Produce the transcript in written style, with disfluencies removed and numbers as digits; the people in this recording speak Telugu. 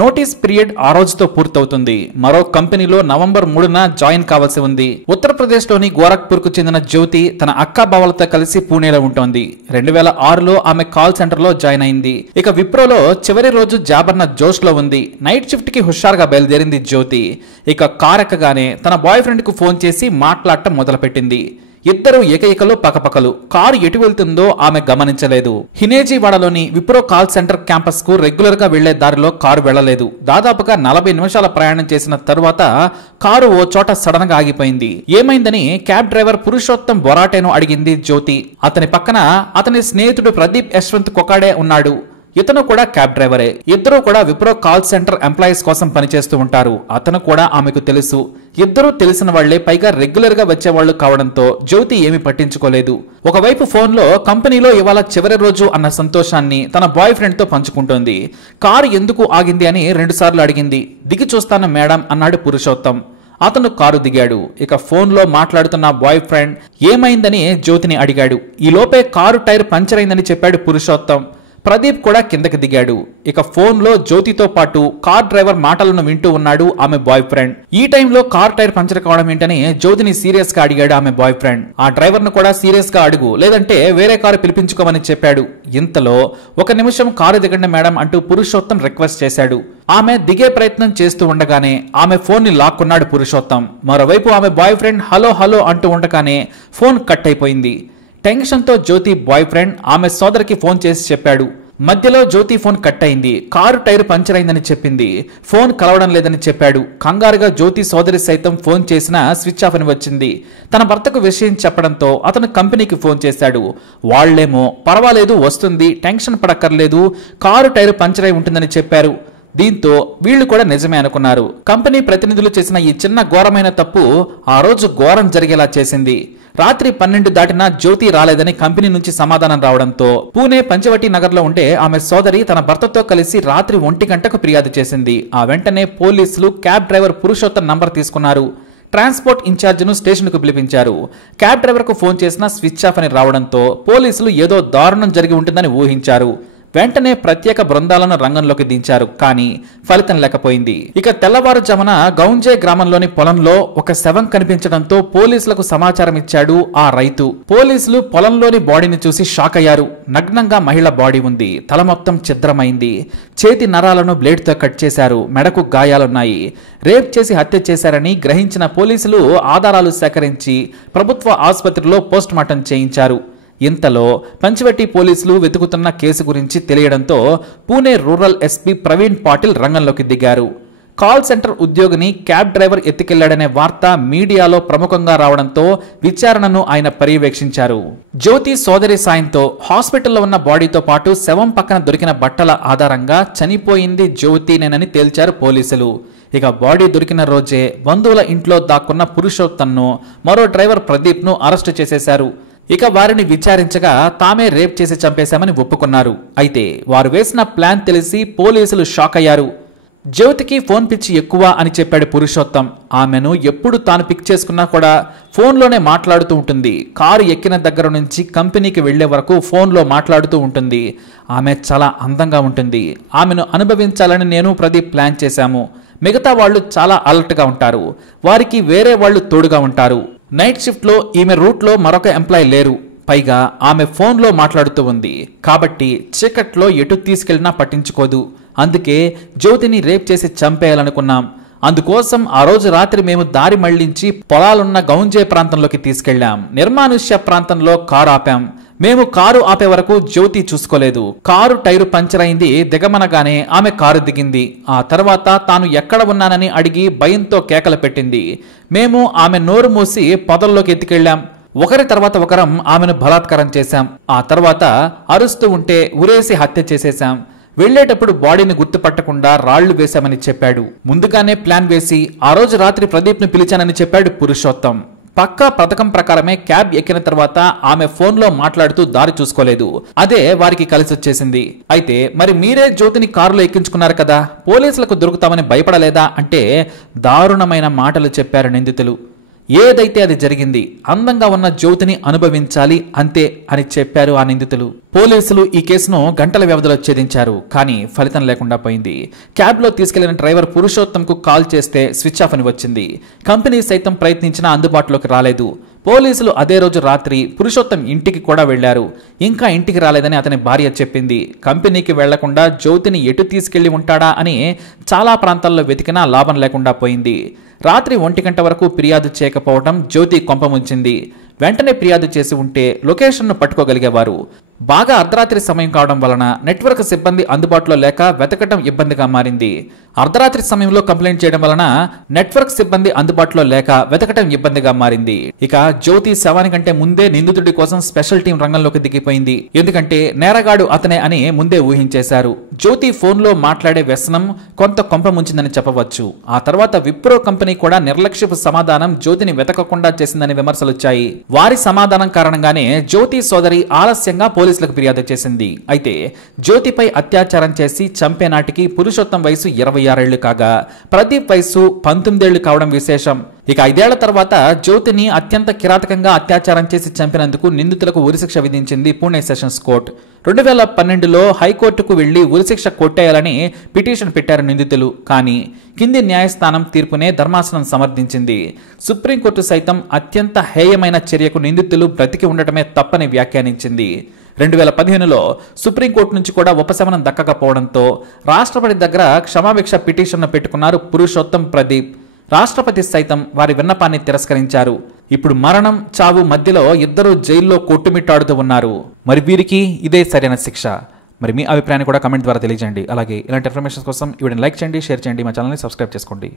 నోటీస్ పీరియడ్ ఆ రోజుతో పూర్తవుతుంది. మరో కంపెనీలో నవంబర్ 3న జాయిన్ కావాల్సి ఉంది. ఉత్తరప్రదేశ్ లోని గోరఖ్పూర్ కు చెందిన జ్యోతి తన అక్క బావలతో కలిసి పూణేలో ఉంటోంది. 2006లో ఆమె కాల్ సెంటర్ లో జాయిన్ అయింది. ఇక విప్రోలో చివరి రోజు జాబ్ అన్న జోష్ లో ఉంది. నైట్ షిఫ్ట్ కి హుషారుగా బయలుదేరింది జ్యోతి. ఇక కార్ ఎక్కగానే తన బాయ్ ఫ్రెండ్ కు ఫోన్ చేసి మాట్లాడటం మొదలుపెట్టింది. ఇద్దరు ఏకైకలు పకపకలు. కారు ఎటు వెళ్తుందో ఆమె గమనించలేదు. హినేజీవాడలోని విప్రో కాల్ సెంటర్ క్యాంపస్ కు రెగ్యులర్ గా వెళ్లే దారిలో కారు వెళ్లలేదు. దాదాపుగా 40 నిమిషాల ప్రయాణం చేసిన తరువాత కారు ఓ చోట సడన్ గా ఆగిపోయింది. ఏమైందని క్యాబ్ డ్రైవర్ పురుషోత్తం బొరాటేను అడిగింది జ్యోతి. అతని పక్కన అతని స్నేహితుడు ప్రదీప్ యశ్వంత్ కొకాడే ఉన్నాడు. ఇతను కూడా క్యాబ్ డ్రైవరే. ఇద్దరు కూడా విప్రో కాల్ సెంటర్ ఎంప్లాయీస్ కోసం పనిచేస్తూ ఉంటారు. అతను కూడా ఆమెకు తెలుసు. ఇద్దరు తెలిసిన వాళ్లే, పైగా రెగ్యులర్ గా వచ్చేవాళ్లు కావడంతో జ్యోతి ఏమీ పట్టించుకోలేదు. ఒకవైపు ఫోన్లో కంపెనీలో ఇవాళ చివరి రోజు అన్న సంతోషాన్ని తన బాయ్ ఫ్రెండ్ తో పంచుకుంటోంది. కారు ఎందుకు ఆగింది అని 2 సార్లు అడిగింది. దిగి చూస్తాను మేడం అన్నాడు పురుషోత్తం. అతను కారు దిగాడు. ఇక ఫోన్లో మాట్లాడుతున్న బాయ్ ఫ్రెండ్ ఏమైందని జ్యోతిని అడిగాడు. ఈ లోపే కారు టైర్ పంచర్ అయిందని చెప్పాడు పురుషోత్తం. ప్రదీప్ కూడా కిందకి దిగాడు. ఇక ఫోన్లో జ్యోతితో పాటు కార్ డ్రైవర్ మాటలను వింటూ ఉన్నాడు ఆమె బాయ్ ఫ్రెండ్. ఈ టైంలో కార్ టైర్ పంచర్ కావడం ఏంటని జ్యోతిని సీరియస్ గా అడిగాడు ఆమె బాయ్ ఫ్రెండ్. ఆ డ్రైవర్ ను కూడా సీరియస్ గా అడుగు, లేదంటే వేరే కారు పిలిపించుకోమని చెప్పాడు. ఇంతలో 1 నిమిషం కారు దిగండి మేడం అంటూ పురుషోత్తం రిక్వెస్ట్ చేశాడు. ఆమె దిగే ప్రయత్నం చేస్తూ ఉండగానే ఆమె ఫోన్ ని లాక్కున్నాడు పురుషోత్తం. మరోవైపు ఆమె బాయ్ ఫ్రెండ్ హలో హలో అంటూ ఉండగానే ఫోన్ కట్ అయిపోయింది. టెన్షన్ తో జ్యోతి బాయ్ ఫ్రెండ్ ఆమె సోదరికి ఫోన్ చేసి చెప్పాడు. మధ్యలో జ్యోతి ఫోన్ కట్ అయింది. కారు టైర్ పంచర్ అయిందని చెప్పింది. ఫోన్ కలవడం లేదని చెప్పాడు. కంగారుగా జ్యోతి సోదరి సైతం ఫోన్ చేసినా స్విచ్ ఆఫ్ అని వచ్చింది. తన భర్తకు విషయం చెప్పడంతో అతను కంపెనీకి ఫోన్ చేశాడు. వాళ్లేమో పర్వాలేదు వస్తుంది, టెన్షన్ పడక్కర్లేదు, కారు టైర్ పంచర్ అయి ఉంటుందని చెప్పారు. దీంతో వీళ్లు కూడా నిజమే అనుకున్నారు. కంపెనీ ప్రతినిధులు చేసిన ఈ చిన్న ఘోరమైన తప్పు ఆ రోజు ఘోరం జరిగేలా చేసింది. రాత్రి 12 దాటినా జ్యోతి రాలేదని కంపెనీ నుంచి సమాధానం రావడంతో పూణే పంచవటి నగర్ లో ఉండే ఆమె సోదరి తన భర్తతో కలిసి రాత్రి 1 గంటకు ఫిర్యాదు చేసింది. ఆ వెంటనే పోలీసులు క్యాబ్ డ్రైవర్ పురుషోత్తం నంబర్ తీసుకున్నారు. ట్రాన్స్పోర్ట్ ఇన్ఛార్జ్ ను స్టేషన్ కు పిలిపించారు. క్యాబ్ డ్రైవర్ కు ఫోన్ చేసినా స్విచ్ ఆఫ్ అని రావడంతో పోలీసులు ఏదో దారుణం జరిగి ఉంటుందని ఊహించారు. వెంటనే ప్రత్యేక బృందాలను రంగంలోకి దించారు. కానీ ఫలితం లేకపోయింది. ఇక తెల్లవారుజామున గౌంజే గ్రామంలోని పొలంలో ఒక శవం కనిపించడంతో పోలీసులకు సమాచారం ఇచ్చాడు ఆ రైతు. పోలీసులు పొలంలోని బాడీని చూసి షాక్ అయ్యారు. నగ్నంగా మహిళ బాడీ ఉంది. తల మొత్తం ఛిద్రమైంది. చేతి నరాలను బ్లేడ్ తో కట్ చేశారు. మెడకు గాయాలున్నాయి. రేప్ చేసి హత్య చేశారని గ్రహించిన పోలీసులు ఆధారాలు సేకరించి ప్రభుత్వ ఆసుపత్రిలో పోస్ట్ మార్టం చేయించారు. ఇంతలో పంచవటి పోలీసులు వెతుకుతున్న కేసు గురించి తెలియడంతో పూణే రూరల్ ఎస్పీ ప్రవీణ్ పాటిల్ రంగంలోకి దిగారు. కాల్ సెంటర్ ఉద్యోగిని క్యాబ్ డ్రైవర్ ఎత్తుకెళ్లాడనే వార్త మీడియాలో ప్రముఖంగా రావడంతో విచారణను ఆయన పర్యవేక్షించారు. జ్యోతి సోదరి సాయంతో హాస్పిటల్లో ఉన్న బాడీతో పాటు శవం పక్కన దొరికిన బట్టల ఆధారంగా చనిపోయింది జ్యోతినేనని తేల్చారు పోలీసులు. ఇక బాడీ దొరికిన రోజే బంధువుల ఇంట్లో దాక్కున్న పురుషోత్తంను, మరో డ్రైవర్ ప్రదీప్ ను అరెస్టు చేసేశారు. ఇక వారిని విచారించగా తామే రేప్ చేసి చంపేశామని ఒప్పుకున్నారు. అయితే వారు వేసిన ప్లాన్ తెలిసి పోలీసులు షాక్ అయ్యారు. జ్యోతికి ఫోన్ పిచ్చి ఎక్కువ అని చెప్పాడు పురుషోత్తం. ఆమెను ఎప్పుడు తాను పిక్ చేసుకున్నా కూడా ఫోన్లోనే మాట్లాడుతూ ఉంటుంది. కారు ఎక్కిన దగ్గర నుంచి కంపెనీకి వెళ్లే వరకు ఫోన్లో మాట్లాడుతూ ఉంటుంది. ఆమె చాలా అందంగా ఉంటుంది. ఆమెను అనుభవించాలని నేను ప్రదీప్ ప్లాన్ చేశాము. మిగతా వాళ్ళు చాలా అలర్ట్ గా ఉంటారు. వారికి వేరే వాళ్ళు తోడుగా ఉంటారు. నైట్ షిఫ్ట్ లో ఈమె రూట్ లో మరొక ఎంప్లాయ్ లేరు. పైగా ఆమె ఫోన్లో మాట్లాడుతూ ఉంది. కాబట్టి చీకట్లో ఎటు తీసుకెళ్లినా పట్టించుకోదు. అందుకే జ్యోతిని రేప్ చేసి చంపేయాలనుకున్నాం. అందుకోసం ఆ రోజు రాత్రి మేము దారి మళ్లించి పొలాలున్న గౌంజే ప్రాంతంలోకి తీసుకెళ్లాం. నిర్మానుష్య ప్రాంతంలో కారు ఆపాం. మేము కారు ఆపే వరకు జ్యోతి చూసుకోలేదు. కారు టైరు పంచర్ అయింది. దిగమనగానే ఆమె కారు దిగింది. ఆ తర్వాత తాను ఎక్కడ ఉన్నానని అడిగి భయంతో కేకలు పెట్టింది. మేము ఆమె నోరు మూసి పొదల్లోకి ఎత్తుకెళ్లాం. ఒకరి తర్వాత ఒకరం ఆమెను బలాత్కారం చేశాం. ఆ తర్వాత అరుస్తూ ఉంటే ఉరేసి హత్య చేసేశాం. వెళ్లేటప్పుడు బాడీని గుర్తుపట్టకుండా రాళ్లు వేశామని చెప్పాడు. ముందుగానే ప్లాన్ వేసి ఆ రోజు రాత్రి ప్రదీప్ ను పిలిచానని చెప్పాడు పురుషోత్తం. పక్కా పథకం ప్రకారమే క్యాబ్ ఎక్కిన తర్వాత ఆమె ఫోన్లో మాట్లాడుతూ దారి చూసుకోలేదు. అదే వారికి కలిసి వచ్చేసింది. అయితే మరి మీరే జ్యోతిని కారులో ఎక్కించుకున్నారు కదా, పోలీసులకు దొరుకుతామని భయపడలేదా అంటే దారుణమైన మాటలు చెప్పారు నిందితులు. ఏదైతే అది జరిగింది, అందంగా ఉన్న జ్యోతిని అనుభవించాలి అంతే అని చెప్పారు ఆ నిందితులు. పోలీసులు ఈ కేసును గంటల వ్యవధిలో ఛేదించారు, కానీ ఫలితం లేకుండా పోయింది. క్యాబ్లో తీసుకెళ్లిన డ్రైవర్ పురుషోత్తంకు కాల్ చేస్తే స్విచ్ ఆఫ్ అని వచ్చింది. కంపెనీ సైతం ప్రయత్నించినా అందుబాటులోకి రాలేదు. పోలీసులు అదే రోజు రాత్రి పురుషోత్తం ఇంటికి కూడా వెళ్లారు. ఇంకా ఇంటికి రాలేదని అతని భార్య చెప్పింది. కంపెనీకి వెళ్లకుండా జ్యోతిని ఎటు తీసుకెళ్లి ఉంటాడా అని చాలా ప్రాంతాల్లో వెతికినా లాభం లేకుండా పోయింది. రాత్రి 1 గంట వరకు ఫిర్యాదు చేయకపోవడం జ్యోతి కొంపముంచింది. వెంటనే ఫిర్యాదు చేసి ఉంటే లొకేషన్ను పట్టుకోగలిగేవారు. బాగా అర్ధరాత్రి సమయం కావడం వలన నెట్వర్క్ సిబ్బంది అందుబాటులో లేక వెతకటం ఇబ్బందిగా మారింది. అర్ధరాత్రి సమయంలో కంప్లైంట్ చేయడం వలన నెట్వర్క్ సిబ్బంది అందుబాటులో లేక వెతకటం ఇబ్బందిగా మారింది. ఇక జ్యోతి శవానికంటే ముందే నిందితుడి కోసం స్పెషల్ టీం రంగంలోకి దిగిపోయింది. ఎందుకంటే నేరగాడు అతనే అని ముందే ఊహించేశారు. జ్యోతి ఫోన్లో మాట్లాడే వ్యసనం కొంత కొంప ముంచిందని చెప్పవచ్చు. ఆ తర్వాత విప్రో కంపెనీ కూడా నిర్లక్ష్యపు సమాధానం జ్యోతిని వెతకకుండా చేసిందని విమర్శలొచ్చాయి. వారి సమాధానం కారణంగానే జ్యోతి సోదరి ఆలస్యంగా పోలీసులకు ఫిర్యాదు చేసింది. అయితే జ్యోతిపై అత్యాచారం చేసి చంపే నాటికి పురుషోత్తం వయసు 26 ఏళ్లు కాగా ప్రదీప్ వయసు 19 ఏళ్లు కావడం విశేషం. ఇక 5 ఏళ్ల తర్వాత జ్యోతిని అత్యంత కిరాతకంగా అత్యాచారం చేసి చంపినందుకు నిందితులకు ఉరిశిక్ష విధించింది పూణే సెషన్స్ కోర్టు. 2012లో హైకోర్టుకు వెళ్లి ఉరిశిక్ష కొట్టేయాలని పిటిషన్ పెట్టారు నిందితులు. కానీ కింది న్యాయస్థానం తీర్పునే ధర్మాసనం సమర్థించింది. సుప్రీంకోర్టు సైతం అత్యంత హేయమైన చర్యకు నిందితులు బ్రతికి ఉండటమే తప్పని వ్యాఖ్యానించింది. 2015లో సుప్రీంకోర్టు నుంచి కూడా ఉపశమనం దక్కకపోవడంతో రాష్ట్రపతి దగ్గర క్షమాభిక్ష పిటిషన్ను పెట్టుకున్నారు పురుషోత్తం, ప్రదీప్. రాష్ట్రపతి సైతం వారి విన్నపాన్ని తిరస్కరించారు. ఇప్పుడు మరణం చావు మధ్యలో ఇద్దరు జైల్లో కొట్టుమిట్టాడుతూ ఉన్నారు. మరి వీరికి ఇదే సరైన శిక్ష? మరి మీ అభిప్రాయాన్ని కూడా కమెంట్ ద్వారా తెలియజేయండి. అలాగే ఇలాంటి ఇన్ఫర్మేషన్ కోసం ఈ వీడియోని లైక్ చేయండి, షేర్ చేయండి, మా ఛానల్ని సబ్స్క్రైబ్ చేసుకోండి.